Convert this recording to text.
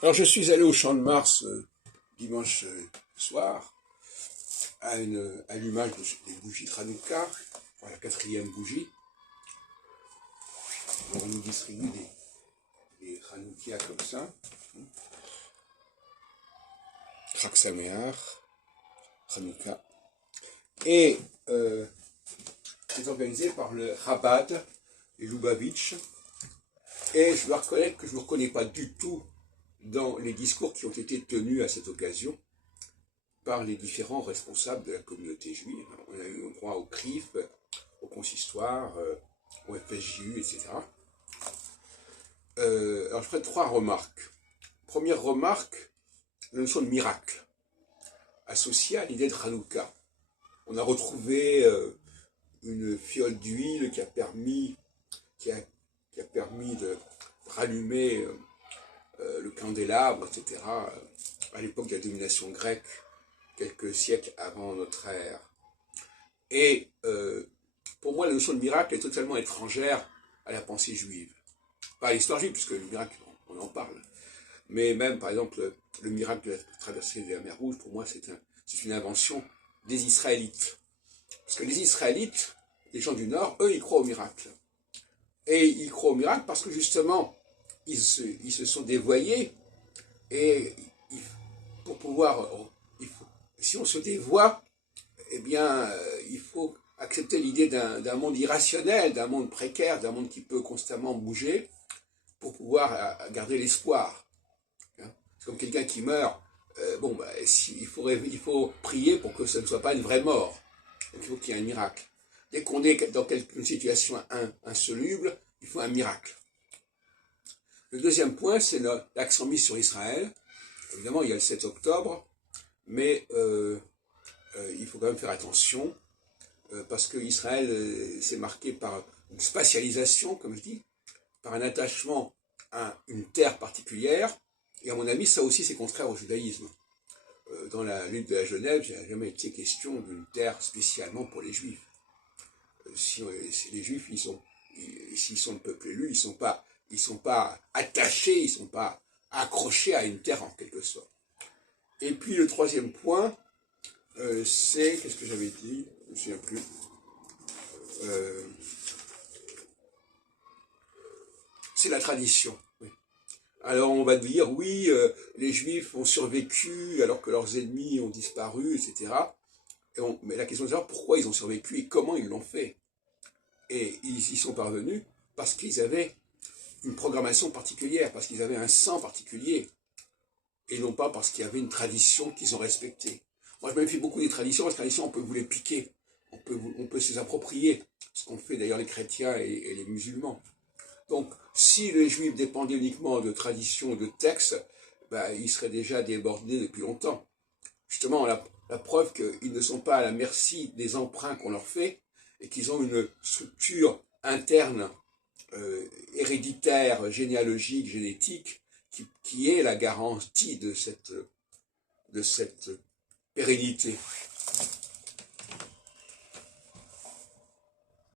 Alors je suis allé au Champ de Mars dimanche soir à l'image des bougies de Hanouka, enfin, la quatrième bougie. On nous distribue des Hanoukias comme ça. Chag Sameach, Hanouka. Et c'est organisé par le Chabad et Lubavitch. Et je dois reconnaître que je ne me reconnais pas du tout dans les discours qui ont été tenus à cette occasion par les différents responsables de la communauté juive. On a eu droit au CRIF, au consistoire, au FSJU, etc. Alors je ferai trois remarques. Première remarque, la notion de miracle, associée à l'idée de Hanouka. On a retrouvé une fiole d'huile qui a permis de rallumer le candélabre, etc., à l'époque de la domination grecque, quelques siècles avant notre ère. Et pour moi, la notion de miracle est totalement étrangère à la pensée juive. Pas à l'histoire juive, puisque le miracle, on en parle. Mais même, par exemple, le miracle de la traversée de la mer Rouge, pour moi, c'est une invention des Israélites. Parce que les Israélites, les gens du Nord, eux, ils croient au miracle. Et ils croient au miracle parce que, justement, ils se sont dévoyés. Et pour pouvoir... si on se dévoie, eh bien, il faut accepter l'idée d'un monde irrationnel, d'un monde précaire, d'un monde qui peut constamment bouger, pour pouvoir garder l'espoir. C'est comme quelqu'un qui meurt, il faut prier pour que ce ne soit pas une vraie mort. Donc il faut qu'il y ait un miracle. Dès qu'on est dans une situation insoluble, il faut un miracle. Le deuxième point, c'est l'accent mis sur Israël. Évidemment, il y a le 7 octobre, mais il faut quand même faire attention, parce que Israël s'est marqué par une spatialisation, comme je dis, par un attachement à une terre particulière, et à mon avis, ça aussi c'est contraire au judaïsme. Dans la lutte de la Genève, il n'a jamais été question d'une terre spécialement pour les Juifs. Si les Juifs, s'ils sont le peuple élu, ils sont pas attachés, ils sont pas accrochés à une terre en quelque sorte. Et puis le troisième point, qu'est-ce que j'avais dit? Je ne me souviens plus. C'est la tradition. Oui. Alors on va dire, oui, les Juifs ont survécu alors que leurs ennemis ont disparu, etc. Mais la question est de savoir pourquoi ils ont survécu et comment ils l'ont fait. Et ils y sont parvenus parce qu'ils avaient une programmation particulière, parce qu'ils avaient un sang particulier, et non pas parce qu'il y avait une tradition qu'ils ont respectée. Moi, je me méfie beaucoup des traditions. Les traditions, on peut vous les piquer, on peut se les approprier, ce qu'ont fait d'ailleurs les chrétiens et les musulmans. Donc, si les Juifs dépendaient uniquement de traditions, de textes, ils seraient déjà débordés depuis longtemps. Justement, la preuve qu'ils ne sont pas à la merci des emprunts qu'on leur fait, et qu'ils ont une structure interne, héréditaire, généalogique, génétique, qui est la garantie de cette pérennité.